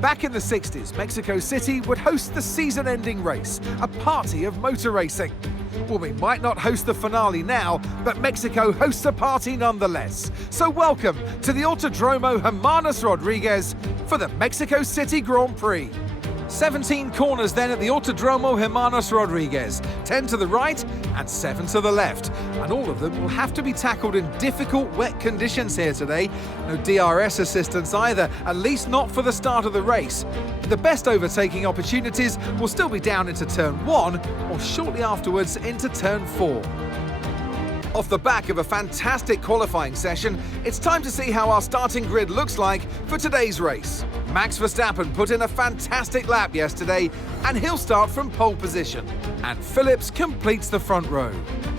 Back in the 60s, Mexico City would host the season-ending race, a party of motor racing. Well, we might not host the finale now, but Mexico hosts a party nonetheless. So welcome to the Autodromo Hermanos Rodriguez for the Mexico City Grand Prix. 17 corners then at the Autodromo Hermanos Rodriguez, 10 to the right and 7 to the left. And all of them will have to be tackled in difficult wet conditions here today. No DRS assistance either, at least not for the start of the race. The best overtaking opportunities will still be down into turn 1 or shortly afterwards into turn 4. Off the back of a fantastic qualifying session, it's time to see how our starting grid looks like for today's race. Max Verstappen put in a fantastic lap yesterday, and he'll start from pole position. And Phillips completes the front row.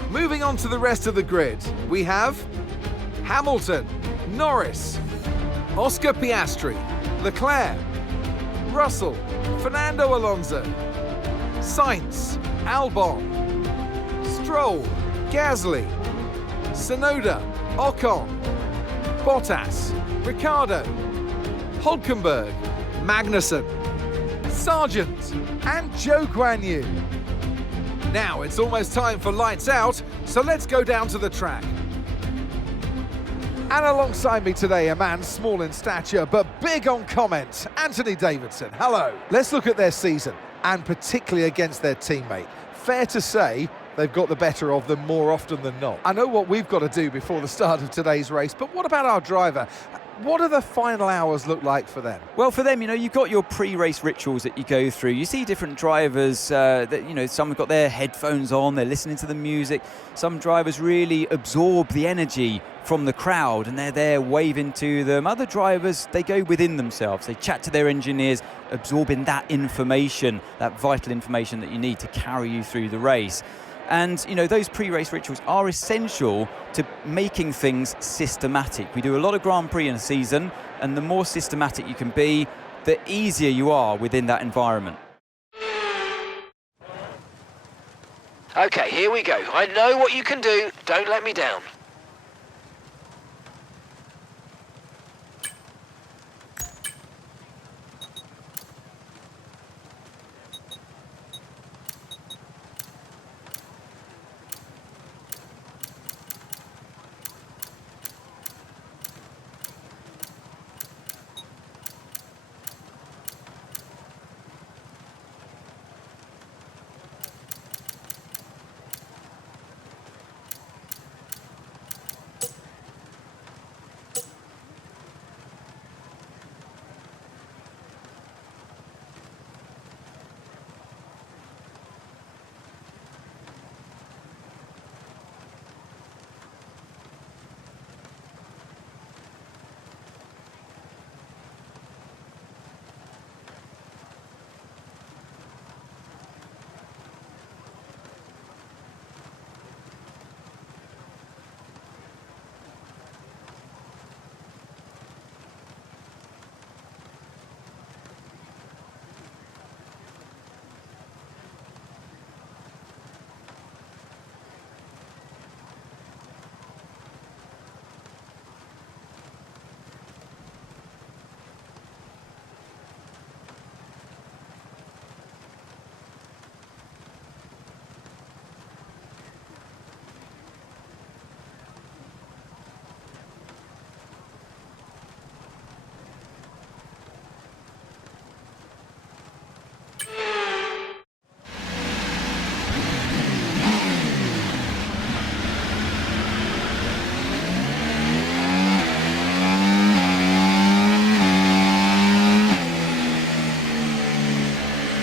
Moving on to the rest of the grid, we have Hamilton, Norris, Oscar Piastri, Leclerc, Russell, Fernando Alonso, Sainz, Albon, Stroll, Gasly, Tsunoda, Ocon, Bottas, Ricciardo, Hülkenberg, Magnussen, Sargent and Zhou Guanyu. Now it's almost time for lights out, so let's go down to the track. And alongside me today, a man small in stature but big on comment, Anthony Davidson. Hello. Let's look at their season, and particularly against their teammate. Fair to say, they've got the better of them more often than not. I know what we've got to do before the start of today's race, but what about our driver? What do the final hours look like for them? Well, for them, you've got your pre-race rituals that you go through. You see different drivers that, some have got their headphones on, they're listening to the music. Some drivers really absorb the energy from the crowd and they're there waving to them. Other drivers, they go within themselves. They chat to their engineers, absorbing that information, that vital information that you need to carry you through the race. And, those pre-race rituals are essential to making things systematic. We do a lot of Grand Prix in a season, and the more systematic you can be, the easier you are within that environment. Okay, here we go. I know what you can do. Don't let me down.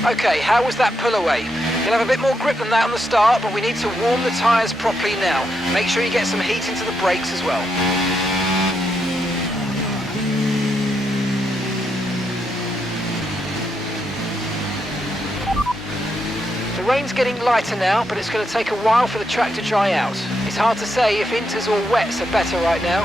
Okay, how was that pull away? You'll have a bit more grip than that on the start, but we need to warm the tyres properly now. Make sure you get some heat into the brakes as well. The rain's getting lighter now, but it's going to take a while for the track to dry out. It's hard to say if inters or wets are better right now.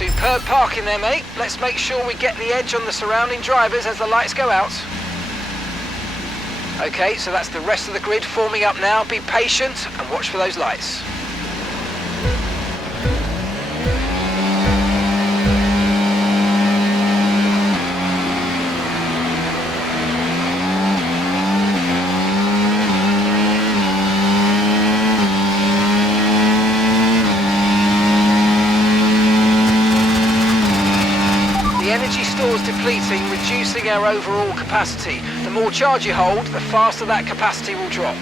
Superb parking there, mate. Let's make sure we get the edge on the surrounding drivers as the lights go out. Okay, so that's the rest of the grid forming up now. Be patient and watch for those lights. Energy stores depleting, reducing our overall capacity. The more charge you hold, the faster that capacity will drop.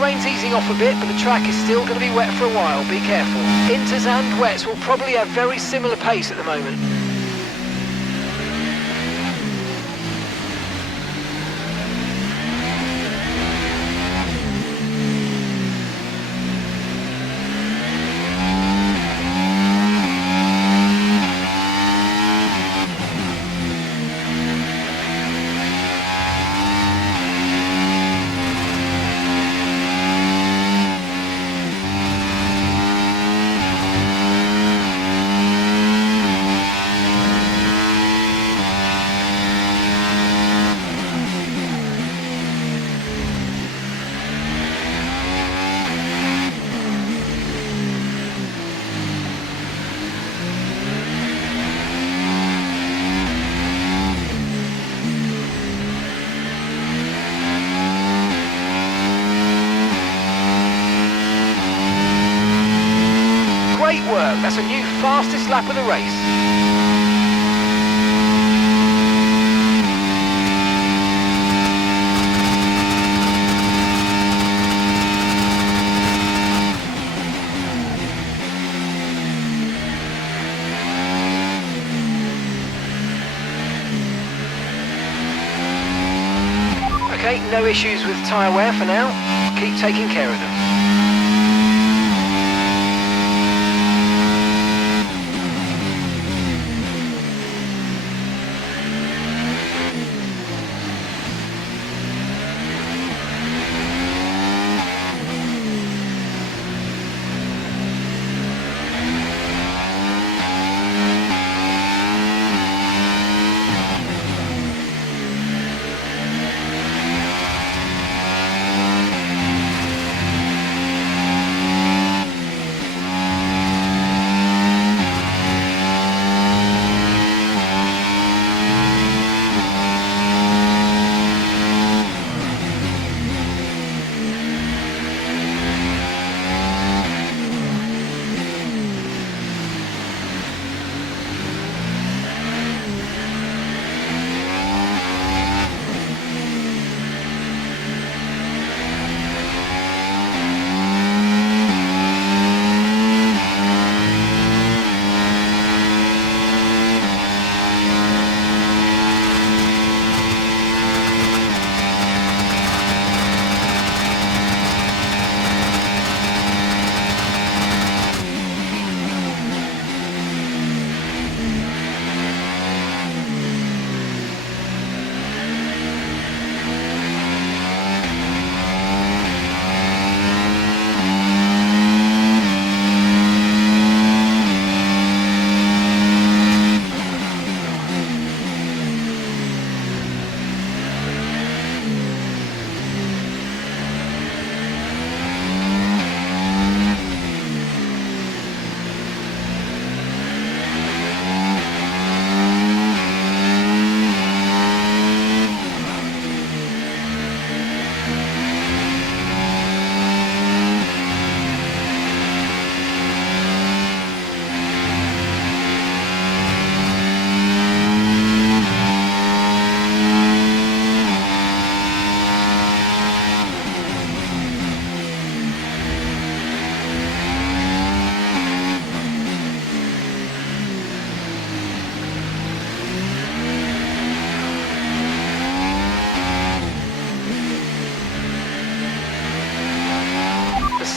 Rain's easing off a bit, but the track is still going to be wet for a while. Be careful. Inters and wets will probably have very similar pace at the moment. Great work, that's a new fastest lap of the race. Okay, no issues with tyre wear for now. Keep taking care of them.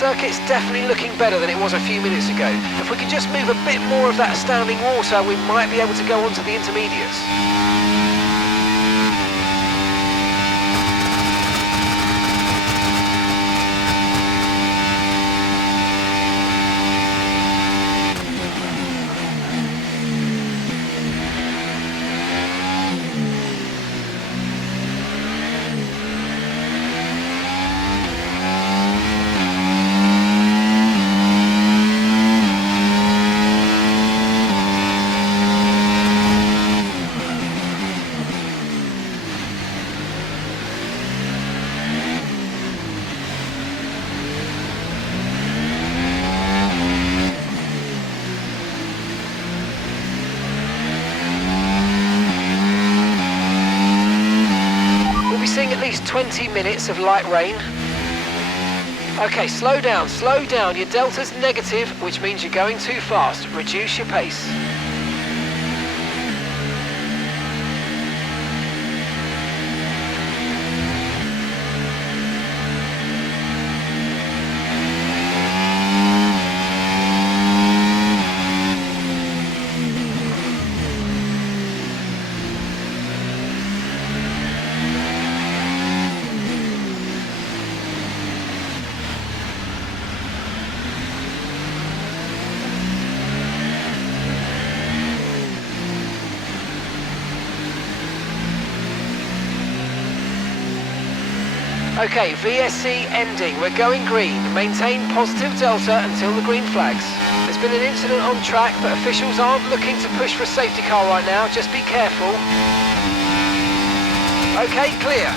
circuit's definitely looking better than it was a few minutes ago. If we can just move a bit more of that astounding water, we might be able to go on to the intermediates. Seeing at least 20 minutes of light rain. Okay, slow down, slow down. Your delta's negative, which means you're going too fast. Reduce your pace. Okay, VSC ending. We're going green. Maintain positive delta until the green flags. There's been an incident on track, but officials aren't looking to push for a safety car right now. Just be careful. Okay, clear.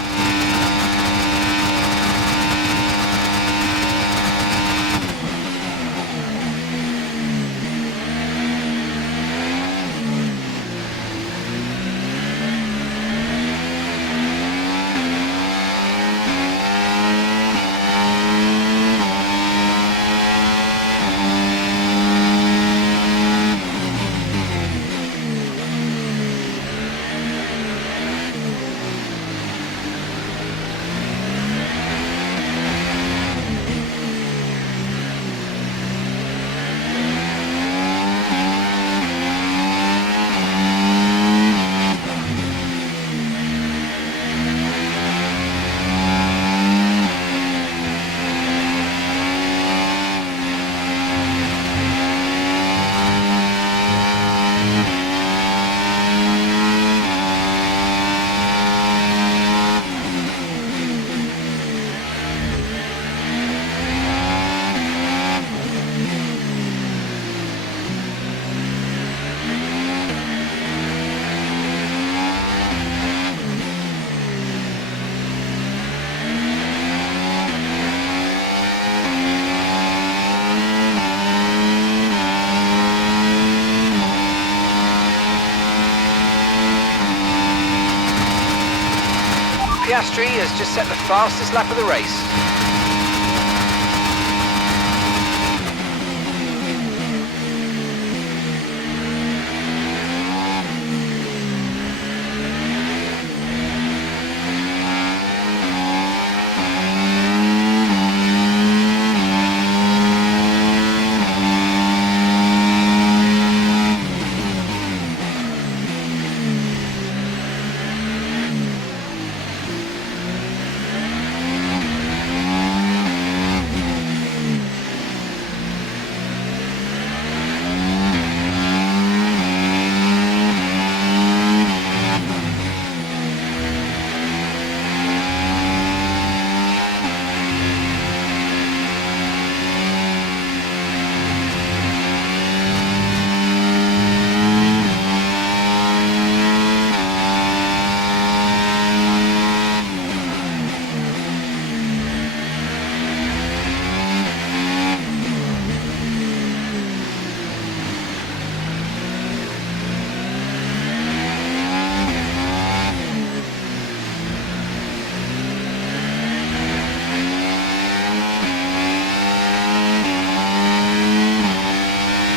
Piastri has just set the fastest lap of the race.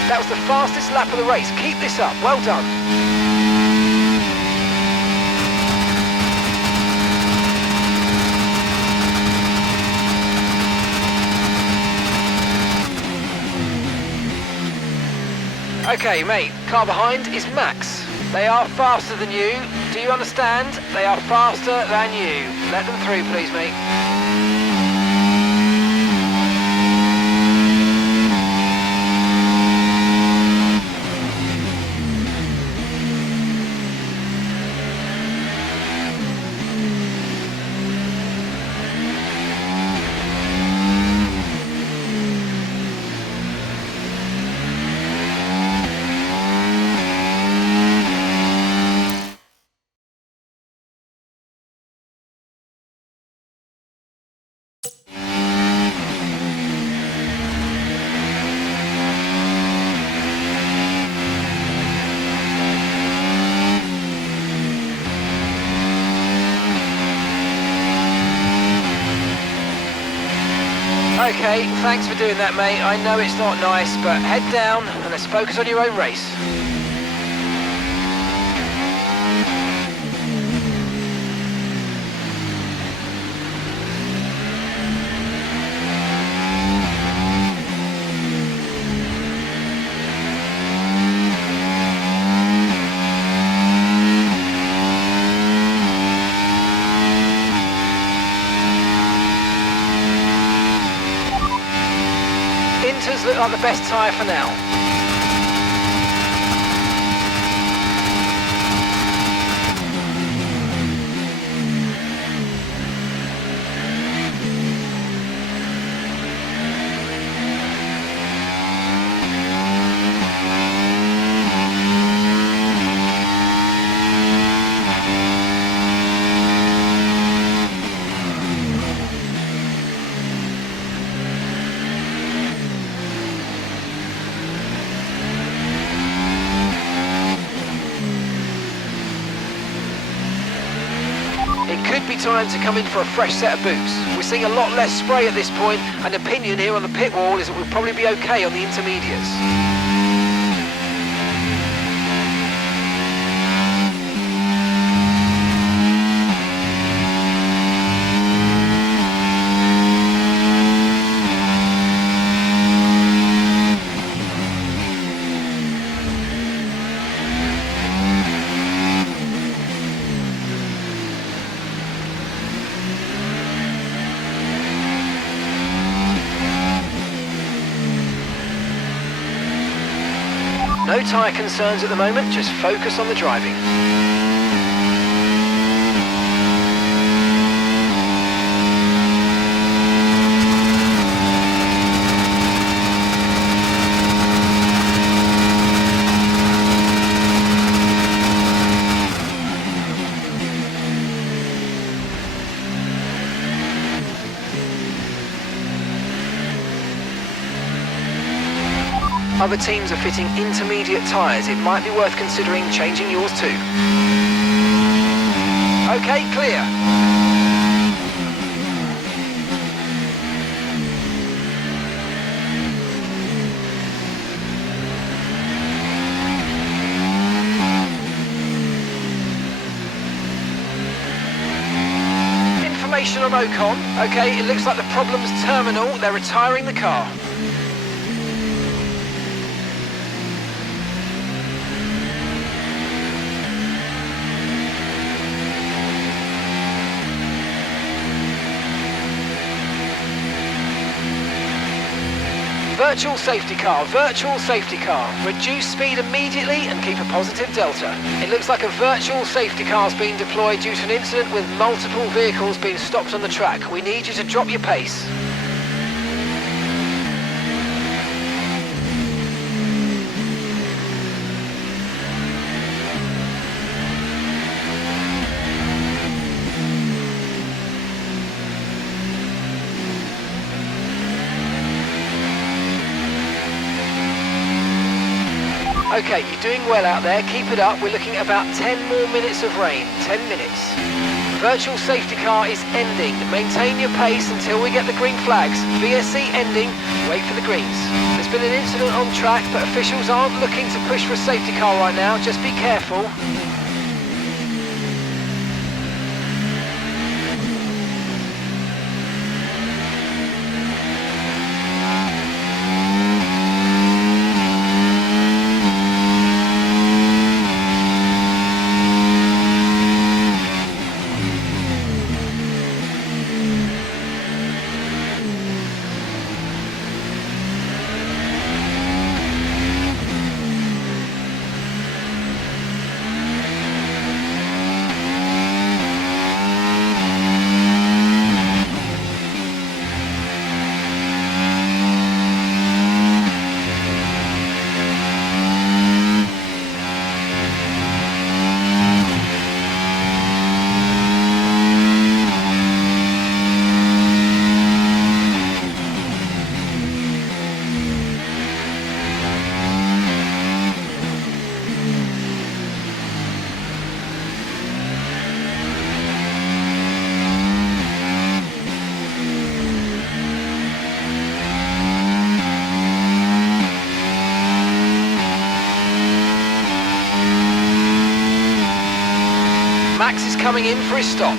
That was the fastest lap of the race. Keep this up. Well done. Okay, mate, car behind is Max. They are faster than you. Do you understand? They are faster than you. Let them through, please, mate. Okay, thanks for doing that, mate. I know it's not nice, but head down and let's focus on your own race. Inters look like the best tyre for now. Could be time to come in for a fresh set of boots. We're seeing a lot less spray at this point, and opinion here on the pit wall is that we'll probably be okay on the intermediates. No tyre concerns at the moment, just focus on the driving. Other teams are fitting intermediate tyres. It might be worth considering changing yours too. Okay, clear. Information on Ocon. Okay, it looks like the problem's terminal. They're retiring the car. Virtual safety car, virtual safety car. Reduce speed immediately and keep a positive delta. It looks like a virtual safety car's been deployed due to an incident with multiple vehicles being stopped on the track. We need you to drop your pace. Okay, you're doing well out there, keep it up. We're looking at about 10 more minutes of rain, 10 minutes. Virtual safety car is ending. Maintain your pace until we get the green flags. VSC ending, wait for the greens. There's been an incident on track, but officials aren't looking to push for a safety car right now, just be careful. Max is coming in for his stop.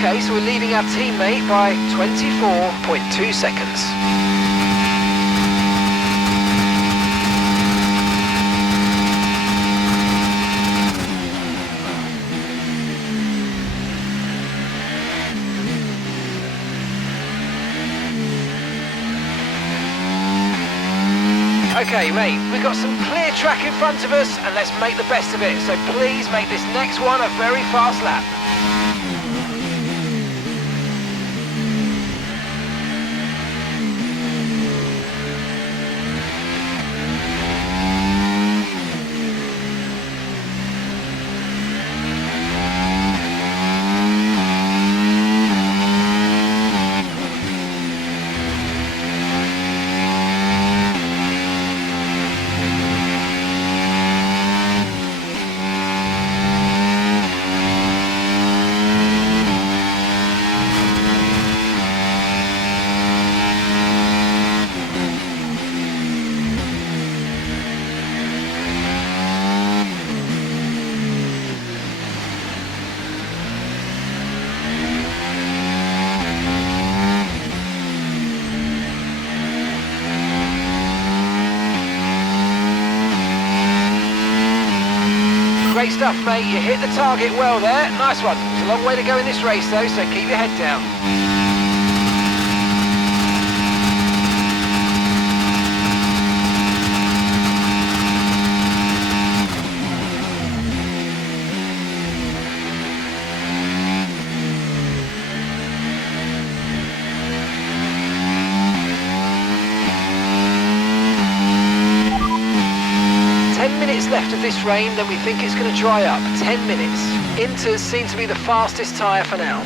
Okay, so we're leading our teammate by 24.2 seconds. Okay, mate, we've got some clear track in front of us, and let's make the best of it. So please make this next one a very fast lap. Great stuff, mate. You hit the target well there. Nice one. There's a long way to go in this race, though, so keep your head down. Left of this rain, then we think it's going to dry up. 10 minutes. Inters seem to be the fastest tyre for now.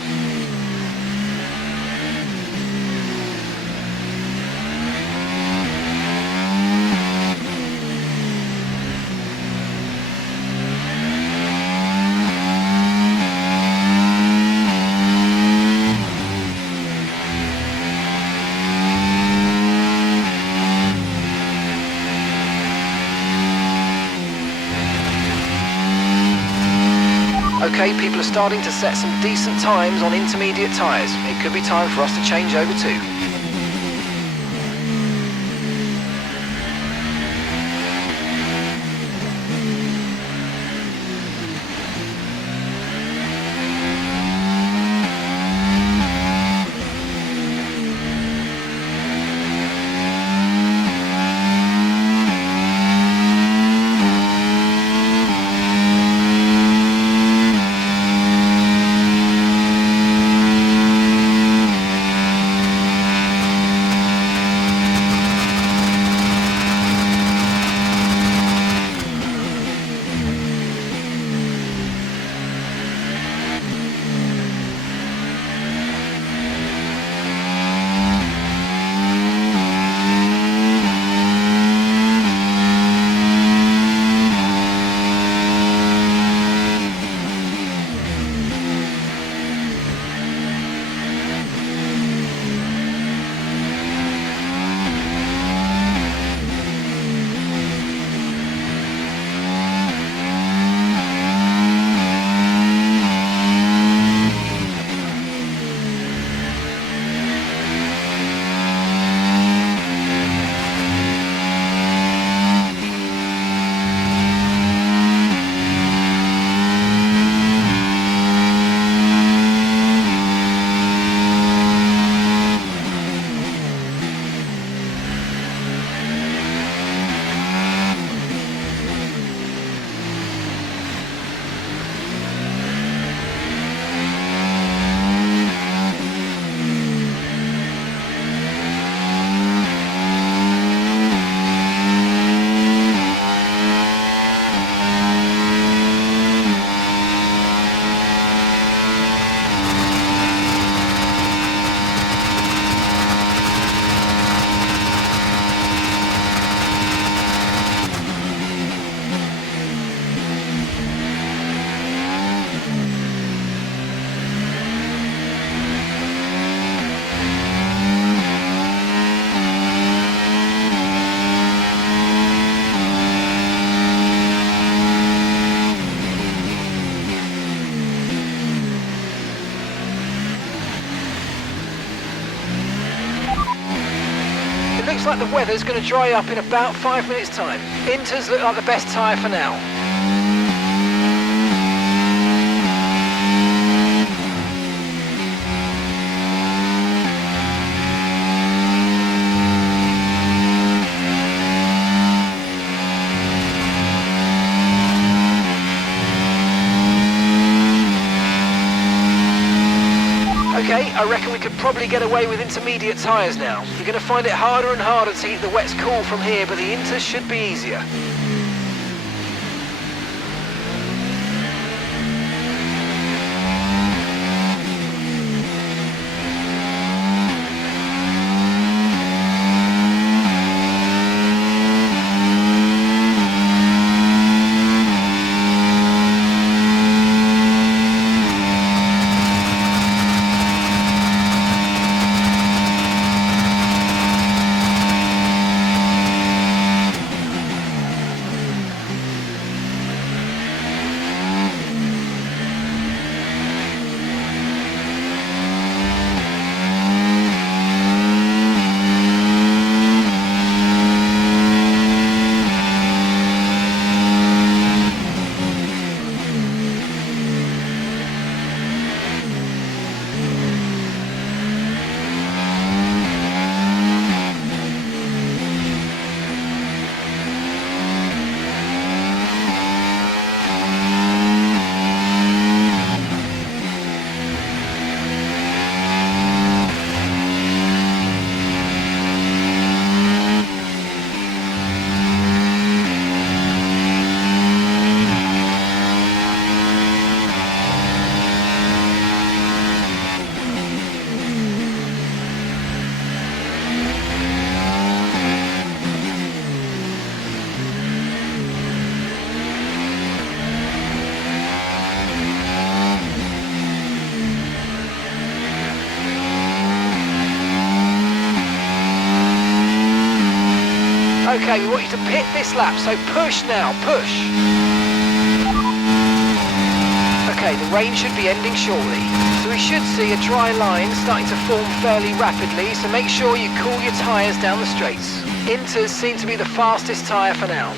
Okay, people are starting to set some decent times on intermediate tyres. It could be time for us to change over too. it looks like the weather's going to dry up in about 5 minutes' time. Inters look like the best tyre for now. Okay, I reckon we could probably get away with intermediate tyres now. You're going to find it harder and harder to keep the wets cool from here, but the inters should be easier. Okay, we want you to pit this lap, so push now, push. Okay, the rain should be ending shortly. So we should see a dry line starting to form fairly rapidly, so make sure you cool your tyres down the straights. Inters seem to be the fastest tyre for now.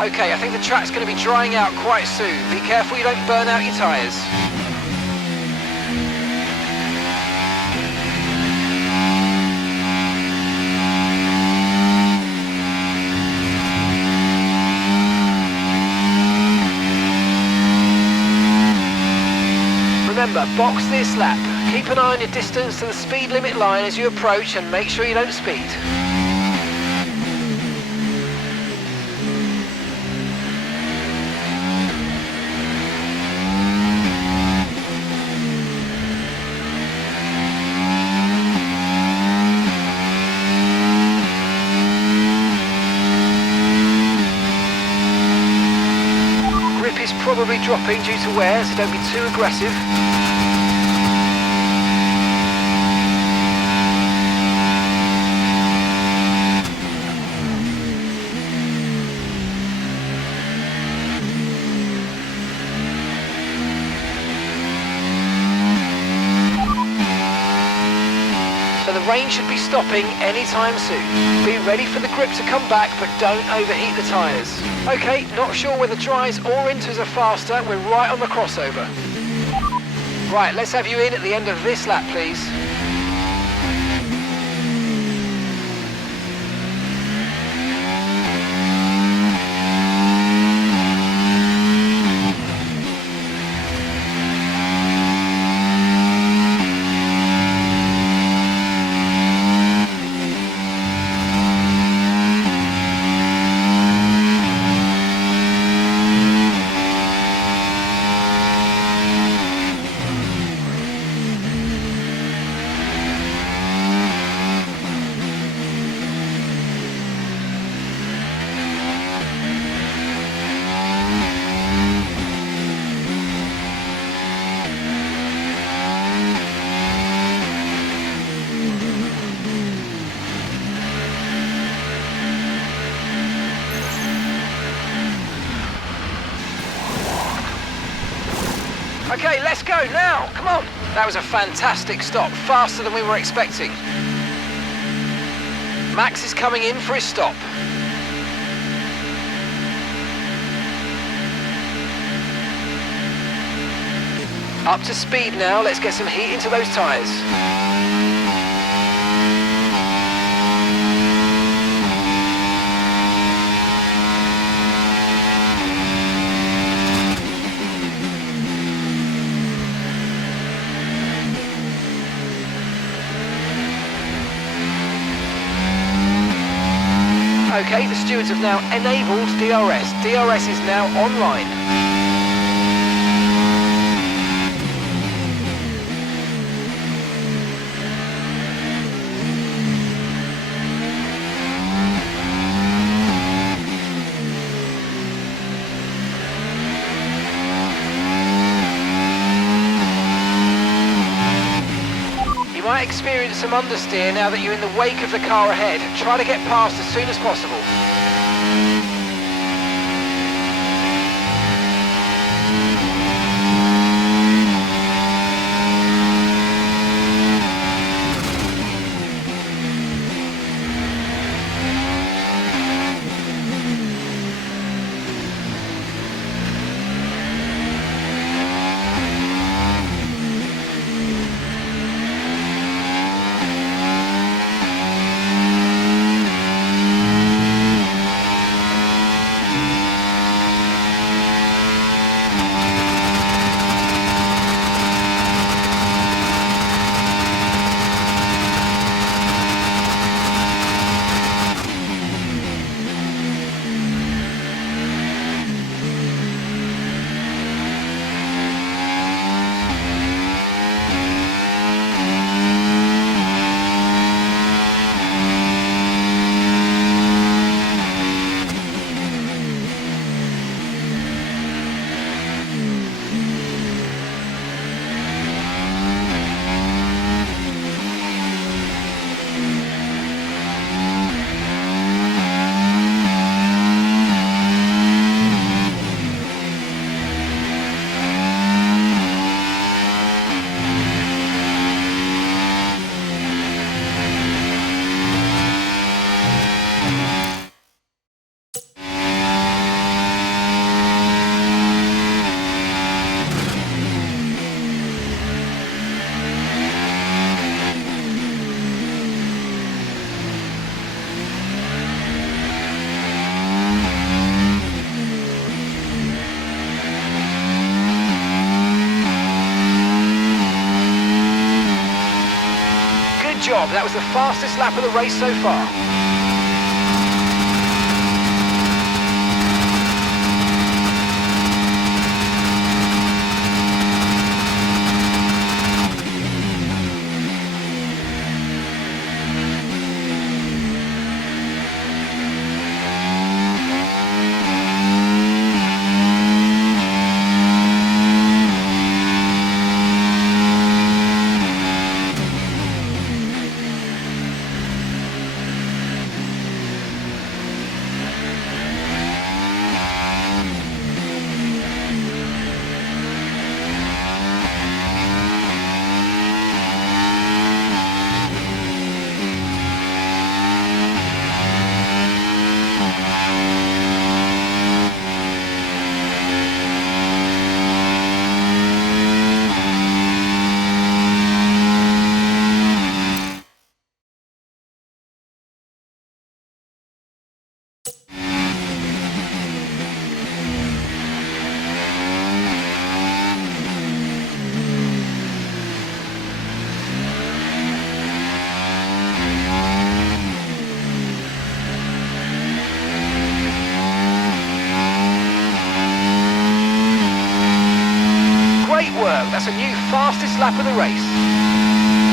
Okay, I think the track's going to be drying out quite soon. Be careful you don't burn out your tyres. Remember, box this lap. Keep an eye on your distance to the speed limit line as you approach and make sure you don't speed. Probably dropping due to wear, so don't be too aggressive. So the rain should be stopping anytime soon. Be ready for the grip to come back, but don't overheat the tyres. Okay, not sure whether dries or inters are faster. We're right on the crossover. Right, let's have you in at the end of this lap, please. Okay, let's go now. Come on. That was a fantastic stop, faster than we were expecting. Max is coming in for his stop. Up to speed now, let's get some heat into those tyres. Okay, the stewards have now enabled DRS. DRS is now online. You might experience some understeer now that you're in the wake of the car ahead. Try to get past as soon as possible. Job. That was the fastest lap of the race so far. That's a new fastest lap of the race.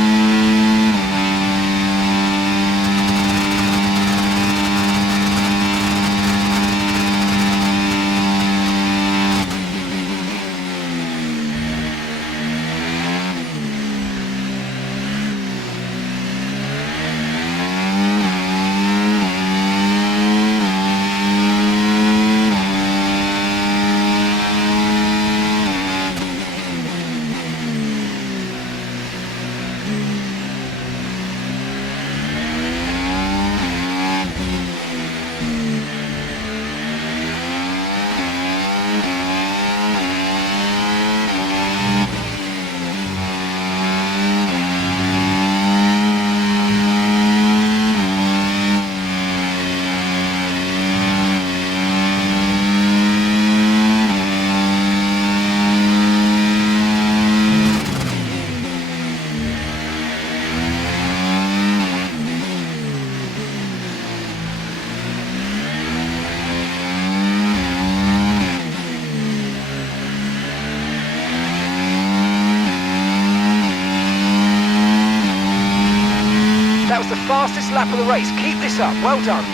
fastest lap of the race. Keep this up. Well done.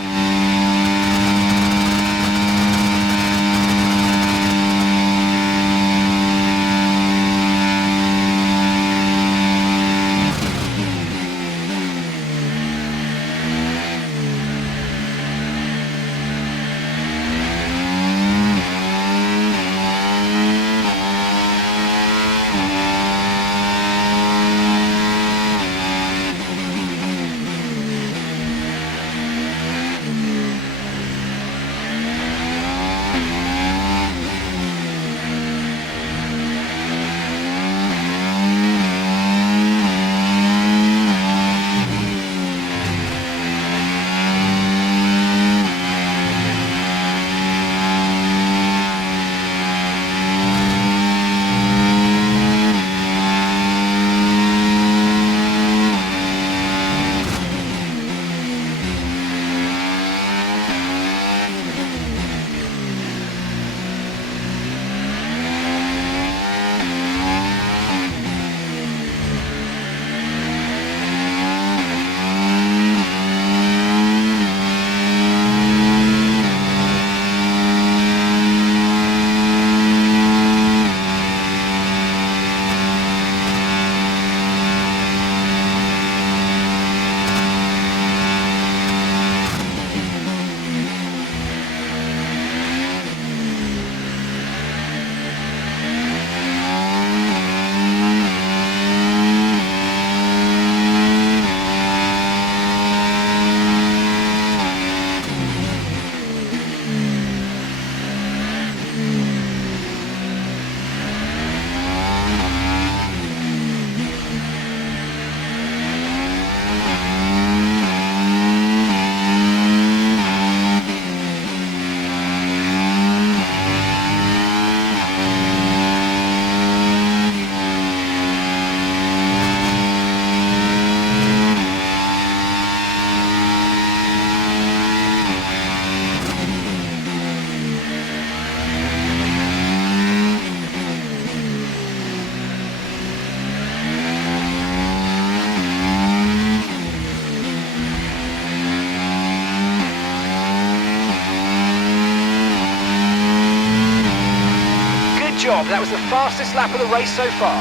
Job. That was the fastest lap of the race so far.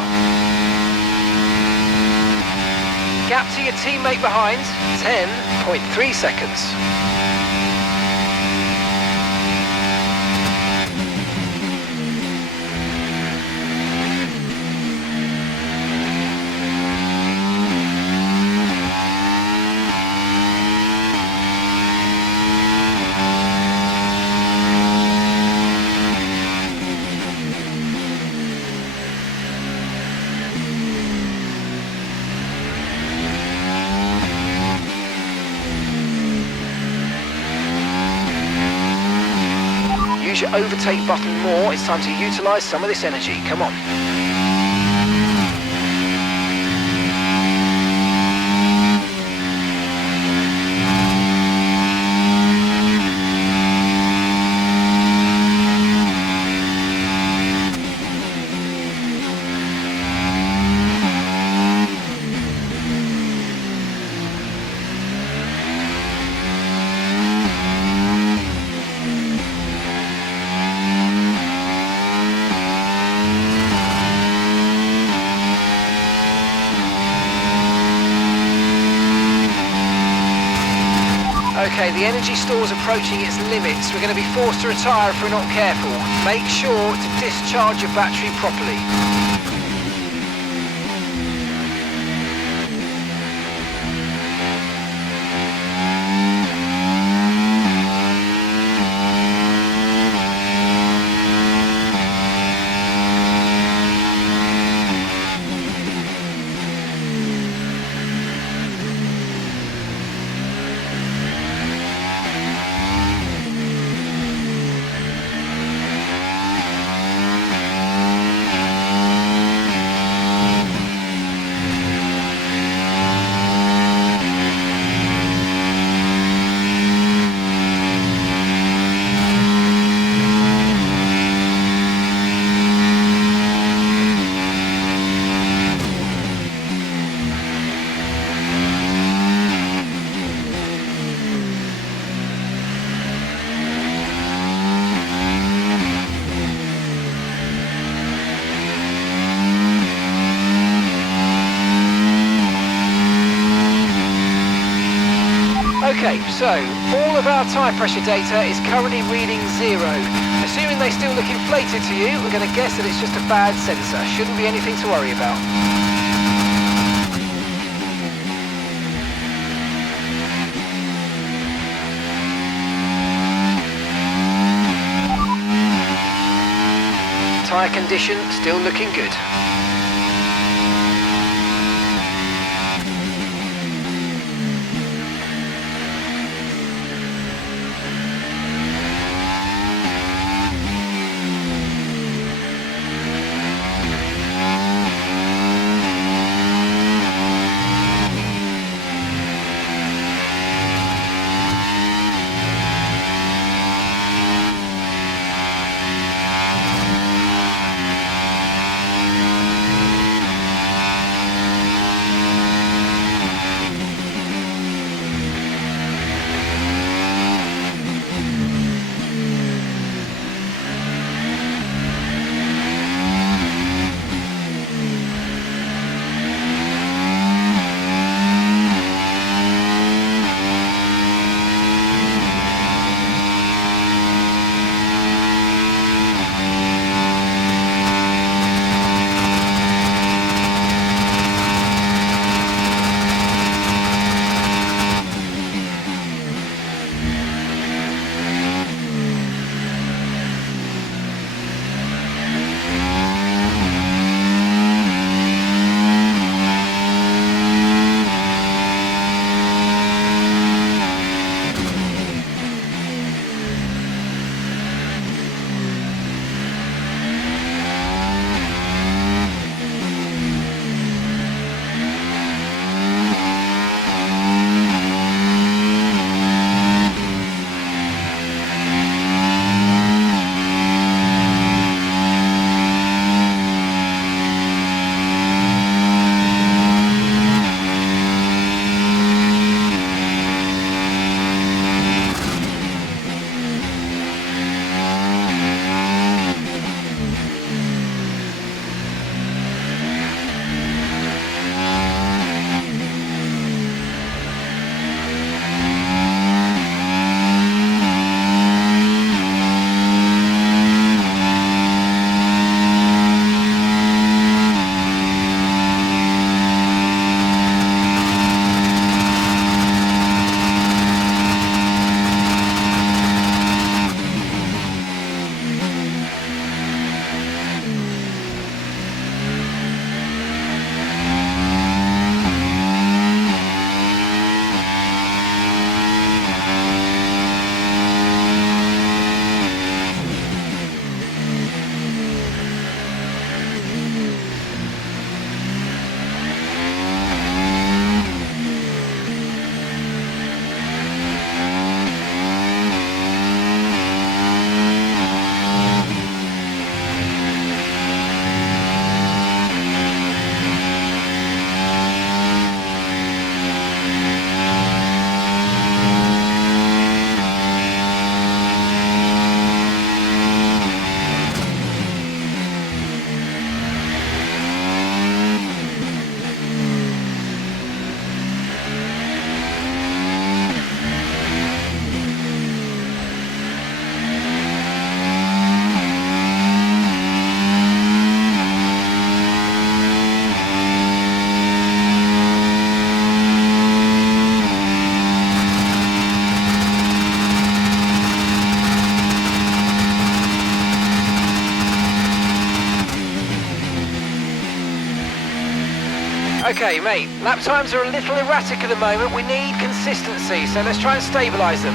Gap to your teammate behind, 10.3 seconds. Use your overtake button more. It's time to utilise some of this energy. Come on. Okay, the energy store's approaching its limits. We're going to be forced to retire if we're not careful. Make sure to discharge your battery properly. Okay, so all of our tyre pressure data is currently reading 0. Assuming they still look inflated to you, we're going to guess that it's just a bad sensor. Shouldn't be anything to worry about. Tyre condition still looking good. Okay, mate, lap times are a little erratic at the moment. We need consistency, so let's try and stabilise them.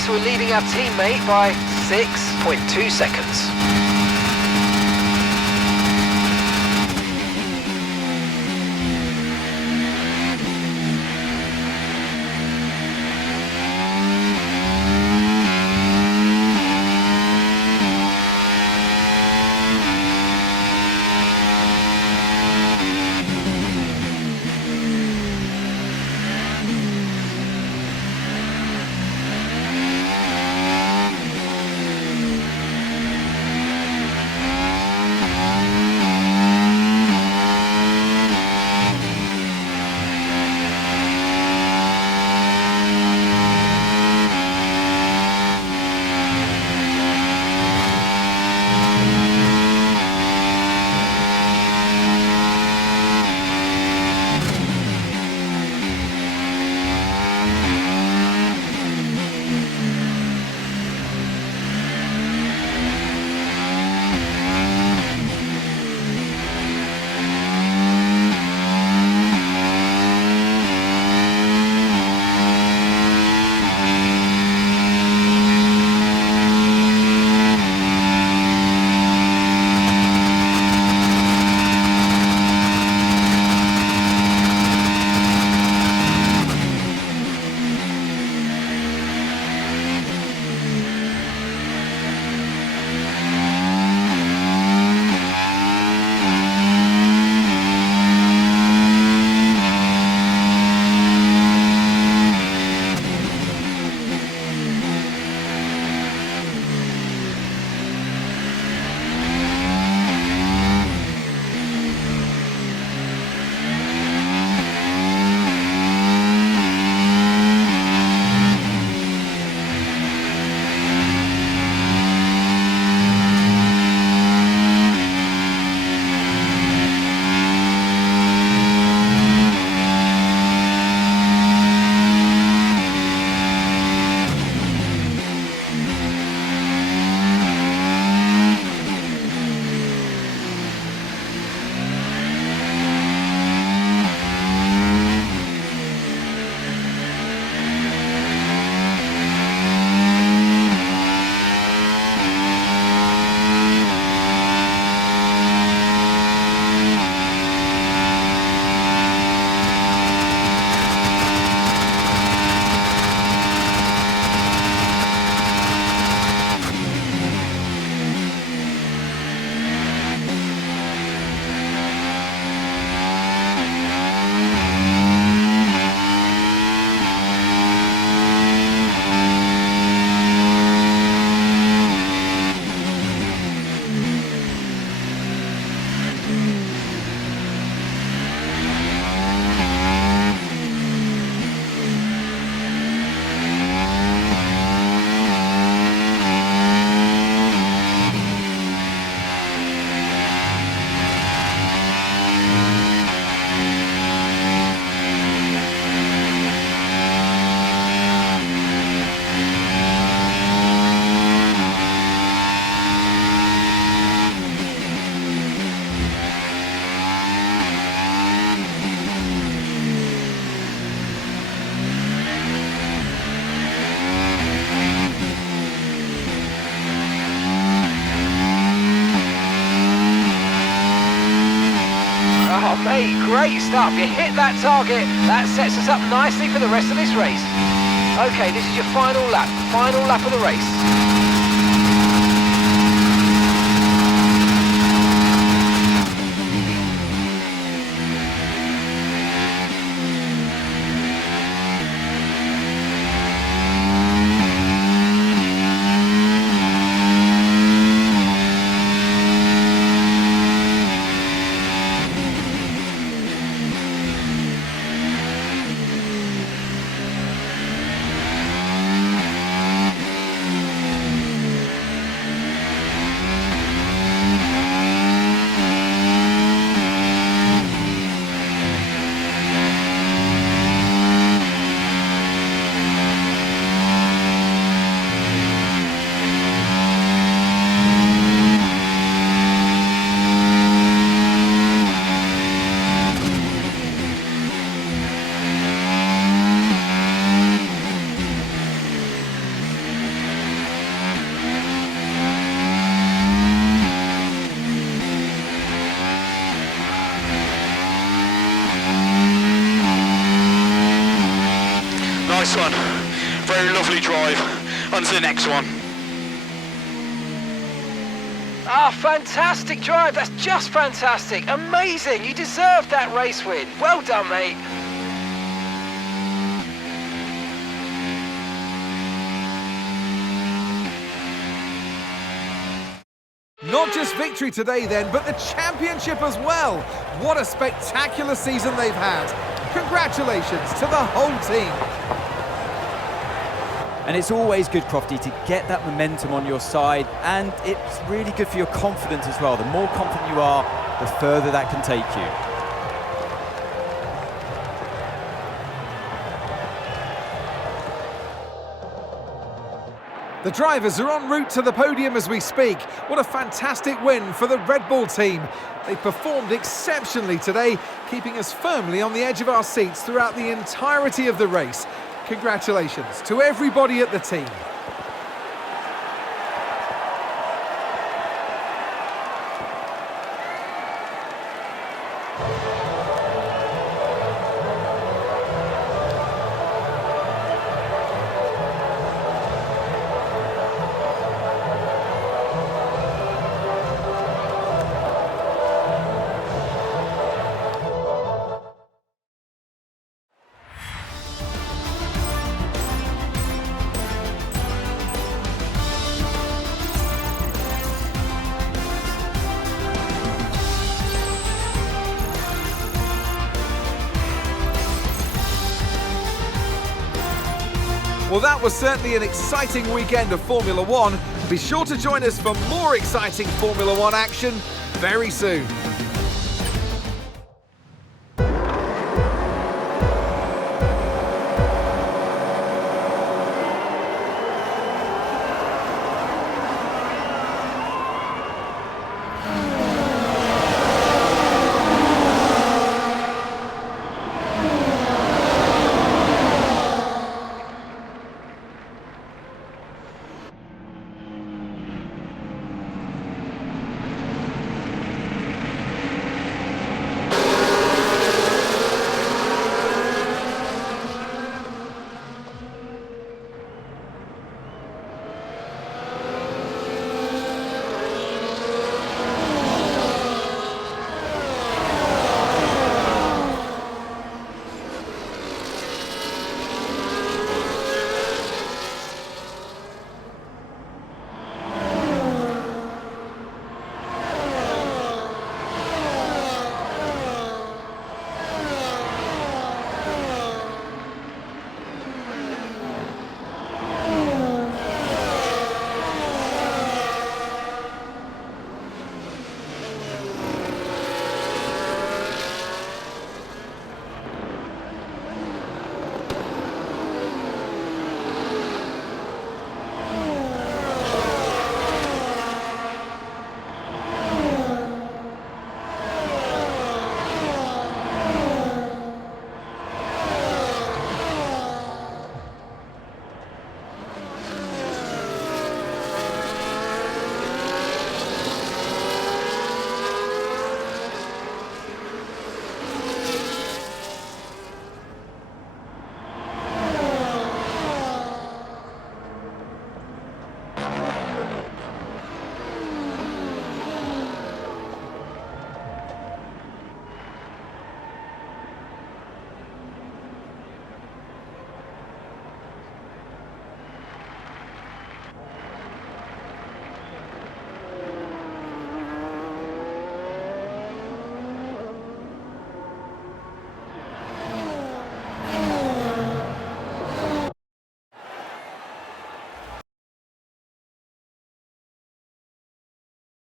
race, we're leading our teammate by 6.2 seconds. Oh mate, great stuff. You hit that target. That sets us up nicely for the rest of this race. Okay, this is your final lap of the race. lovely drive. On to the next one. Ah, fantastic drive. That's just fantastic. Amazing. You deserved that race win. Well done, mate. Not just victory today then, but the championship as well. What a spectacular season they've had. Congratulations to the whole team. And it's always good, Crofty, to get that momentum on your side, and it's really good for your confidence as well. The more confident you are, the further that can take you. The drivers are en route to the podium as we speak. What a fantastic win for the Red Bull team. They performed exceptionally today, keeping us firmly on the edge of our seats throughout the entirety of the race. Congratulations to everybody at the team. Well, that was certainly an exciting weekend of Formula One. Be sure to join us for more exciting Formula One action very soon.